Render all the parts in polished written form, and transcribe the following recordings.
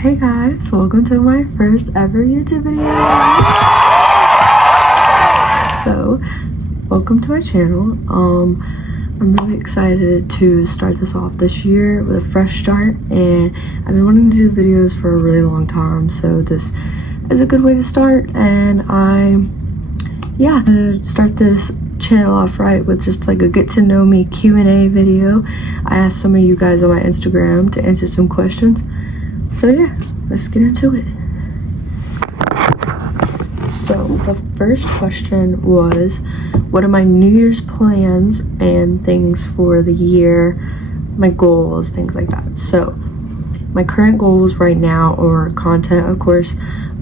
Hey guys, welcome to my first ever YouTube video. So, welcome to my channel. I'm really excited to start this off this year with a fresh start, and I've been wanting to do videos for a really long time, so this is a good way to start. And I'm gonna start this channel off right with just like a get to know me Q&A video. I asked some of you guys on my Instagram to answer some questions. So yeah, let's get into it. So the first question was, what are my New Year's plans and things for the year, my goals, things like that. So my current goals right now are content, of course.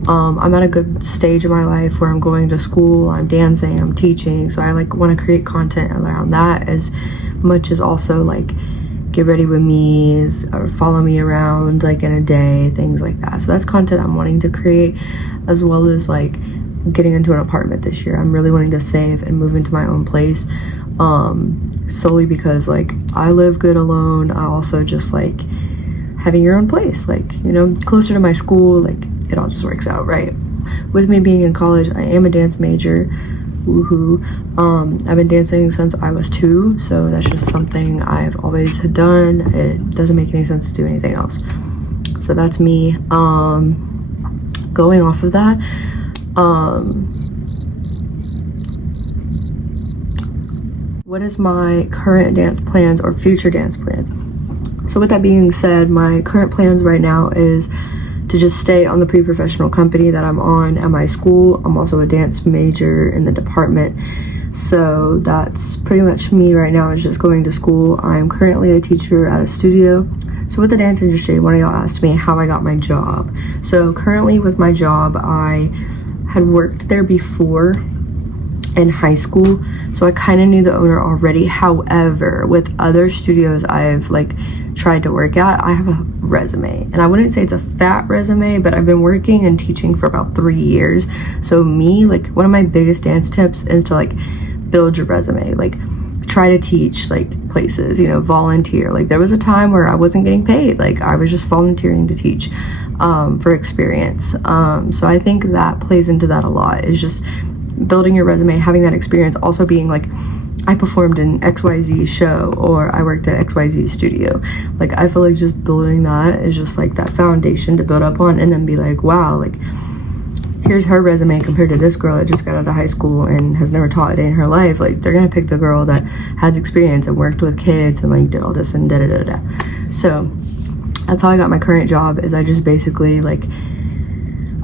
I'm at a good stage in my life where I'm going to school, I'm dancing, I'm teaching, so I want to create content around that, as much as also get ready with me or follow me around in a day, things like that. So that's content I'm wanting to create, as well as getting into an apartment this year. I'm really wanting to save and move into my own place, solely because I live good alone. I also just having your own place, closer to my school. It all just works out, right? With me being in college, I am a dance major. Woohoo. I've been dancing since I was 2, so that's just something I've always done. It doesn't make any sense to do anything else. So that's me. Going off of that, what is my current dance plans or future dance plans? So with that being said, my current plans right now is to just stay on the pre-professional company that I'm on at my school. I'm also a dance major in the department, so that's pretty much me right now, is just going to school. I'm currently a teacher at a studio. So with the dance industry, one of y'all asked me how I got my job. So currently with my job, I had worked there before in high school, so I kind of knew the owner already. However, with other studios I've tried to work at, I have a resume, and I wouldn't say it's a fat resume, but I've been working and teaching for about 3 years. So me, one of my biggest dance tips is to build your resume. Try to teach places, volunteer. There was a time where I wasn't getting paid, I was just volunteering to teach for experience. So I think that plays into that a lot, is just building your resume, having that experience, also being I performed in XYZ show, or I worked at XYZ studio. I feel just building that is just that foundation to build up on, and then be wow, here's her resume compared to this girl that just got out of high school and has never taught a day in her life. They're gonna pick the girl that has experience and worked with kids and did all this and da da da da. So that's how I got my current job, is I just basically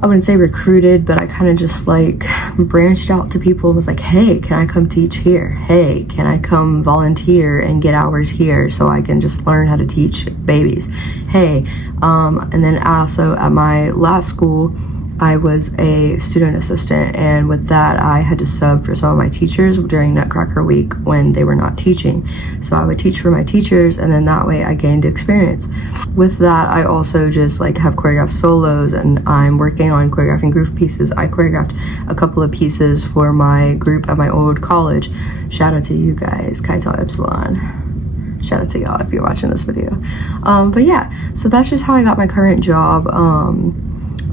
I wouldn't say recruited, but I kind of just branched out to people and was hey, can I come teach here? Hey, can I come volunteer and get hours here so I can just learn how to teach babies? Hey, and then also at my last school, I was a student assistant, and with that I had to sub for some of my teachers during Nutcracker week when they were not teaching. So I would teach for my teachers, and then that way I gained experience. With that, I also just have choreographed solos, and I'm working on choreographing group pieces. I choreographed a couple of pieces for my group at my old college. Shout out to you guys, Chi Tau Epsilon. Shout out to y'all if you're watching this video. But yeah, so that's just how I got my current job.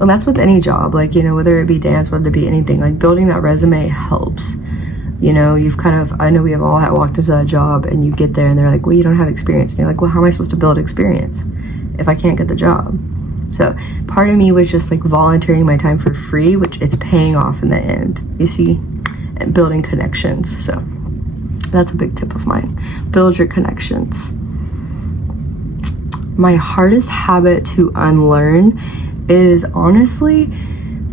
And that's with any job, whether it be dance, whether it be anything, building that resume helps. You've I know we have all walked into that job, and you get there and they're well, you don't have experience. And you're well, how am I supposed to build experience if I can't get the job? So part of me was just volunteering my time for free, which it's paying off in the end, you see, and building connections. So that's a big tip of mine. Build your connections. My hardest habit to unlearn is, honestly,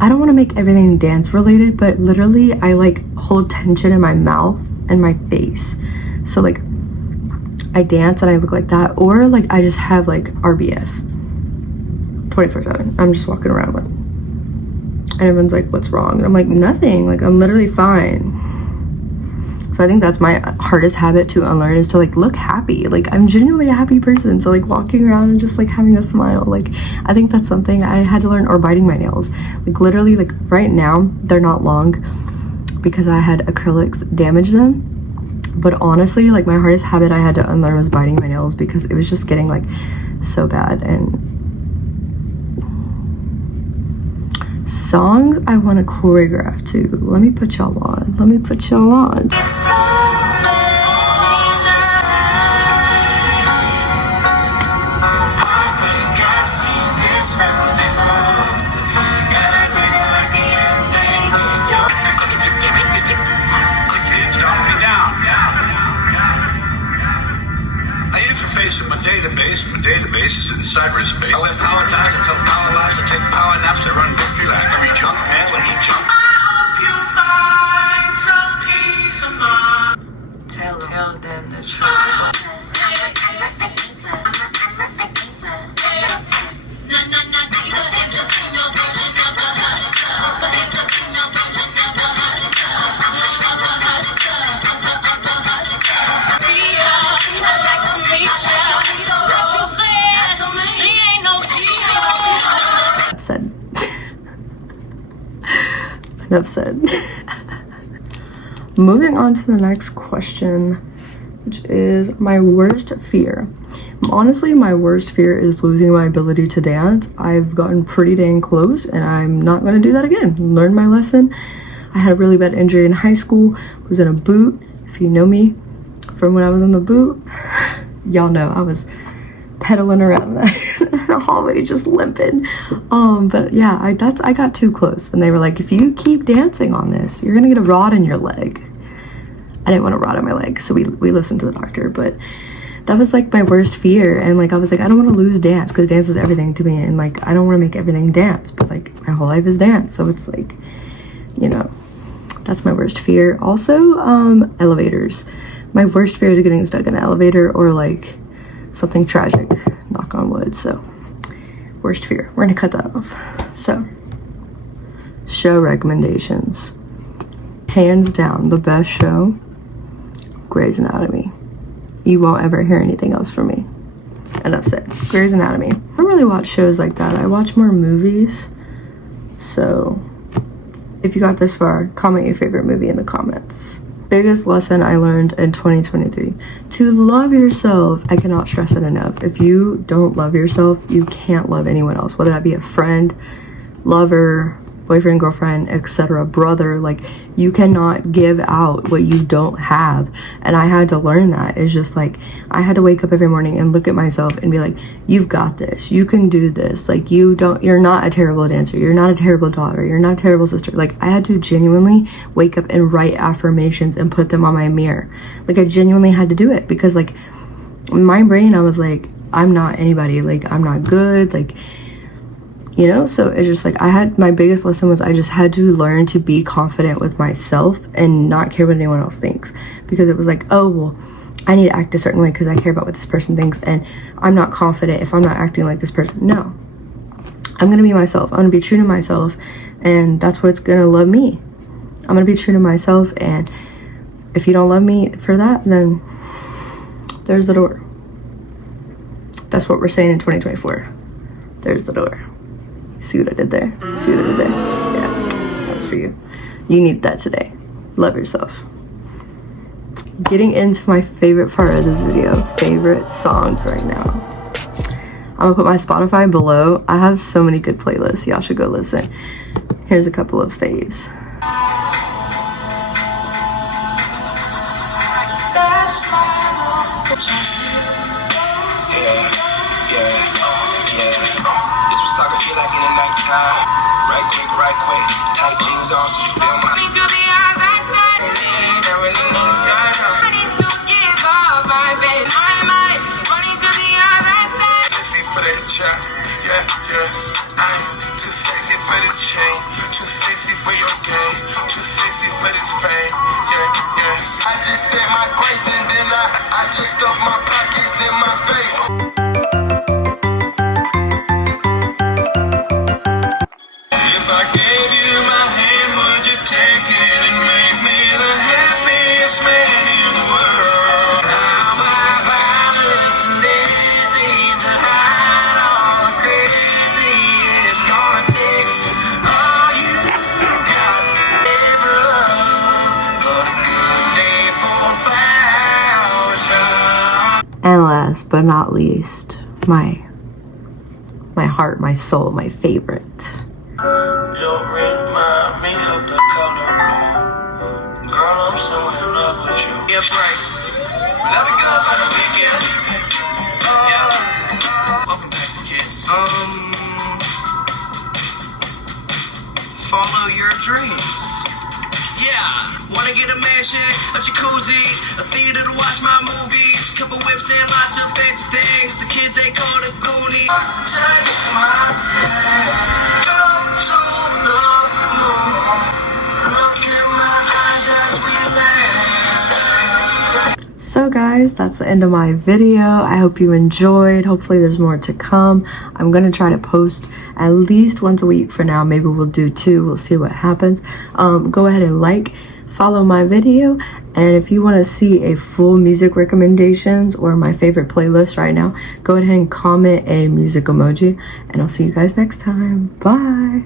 I don't want to make everything dance related, but literally I hold tension in my mouth and my face. So I dance and I look like that, or I just have RBF 24/7. I'm just walking around and everyone's what's wrong? And I'm nothing, I'm literally fine. So I think that's my hardest habit to unlearn, is to look happy. I'm genuinely a happy person, so walking around and just having a smile, I think that's something I had to learn. Or biting my nails, literally right now they're not long because I had acrylics damage them, but honestly my hardest habit I had to unlearn was biting my nails, because it was just getting so bad. And songs I want to choreograph to. Let me put y'all on. My database is in cyberspace. I went power ties until power lies. I take power naps. I run victory laps. Every junk man when he jump. I hope you find some peace of mind. Tell them the truth. Enough said. Moving on to the next question, which is my worst fear. Honestly, my worst fear is losing my ability to dance. I've gotten pretty dang close and I'm not going to do that again. Learned my lesson. I had a really bad injury in high school, was in a boot. If you know me from when I was in the boot, y'all know I was pedaling around in the hallway just limping. But yeah, I got too close and they were like, if you keep dancing on this, you're gonna get a rod in your leg. I didn't want a rod in my leg, so we listened to the doctor. But that was like my worst fear, and like I was like, I don't want to lose dance because dance is everything to me, and like I don't want to make everything dance, but like my whole life is dance, so it's like, you know, that's my worst fear. Also, elevators. My worst fear is getting stuck in an elevator or like something tragic, knock on wood. So worst fear, we're gonna cut that off. So show recommendations. Hands down, the best show, Grey's Anatomy. You won't ever hear anything else from me. Enough said. Grey's Anatomy. I don't really watch shows like that. I watch more movies. So if you got this far, comment your favorite movie in the comments. Biggest lesson I learned in 2023: to love yourself. I cannot stress it enough. If you don't love yourself, you can't love anyone else, whether that be a friend, lover, boyfriend, girlfriend, etc., brother. Like, you cannot give out what you don't have. And I had to learn that. It's just like, I had to wake up every morning and look at myself and be like, you've got this, you can do this. Like, you're not a terrible dancer, you're not a terrible daughter, you're not a terrible sister. Like, I had to genuinely wake up and write affirmations and put them on my mirror. Like, I genuinely had to do it because like in my brain I was like, I'm not anybody, like I'm not good, like, you know. So it's just like, my biggest lesson was I just had to learn to be confident with myself and not care what anyone else thinks, because it was like, oh well, I need to act a certain way because I care about what this person thinks, and I'm not confident if I'm not acting like this person. No, I'm gonna be myself. I'm gonna be true to myself, and that's what's gonna love me. I'm gonna be true to myself, and if you don't love me for that, then there's the door. That's what we're saying in 2024. There's the door. See what I did there? See what I did there? Yeah, that's for you. You need that today. Love yourself. Getting into my favorite part of this video, favorite songs right now. I'm gonna put my Spotify below. I have so many good playlists. Y'all should go listen. Here's a couple of faves. Right quick, tight jeans on so you feel my need to be on that side of me. I really need your help. I need to give up, I've been my mind. Running to the other side. Sexy for that chop, yeah. I'm too sexy for this chain, too sexy for your game, too sexy for this fame, yeah. I just said my grace and then I just stuffed my pockets in my face. And last but not least, my heart, my soul, my favorite, You remind me of the color blue. Girl, I'm so in love with you. Yeah, right. Let me go by the weekend. Yeah. Welcome back to Kids. Follow your dreams. Yeah. Wanna get a mansion, a jacuzzi, a theater to watch my movies, couple whips and lots of fancy things. The kids they call it Goonies. Take my hand, go to the moon. Look in my eyes as we land. So guys, that's the end of my video. I hope you enjoyed. Hopefully there's more to come. I'm gonna try to post at least once a week for now. Maybe we'll do 2. We'll see what happens. Go ahead and follow my video, and if you want to see a full music recommendations or my favorite playlist right now, go ahead and comment a music emoji, and I'll see you guys next time. Bye.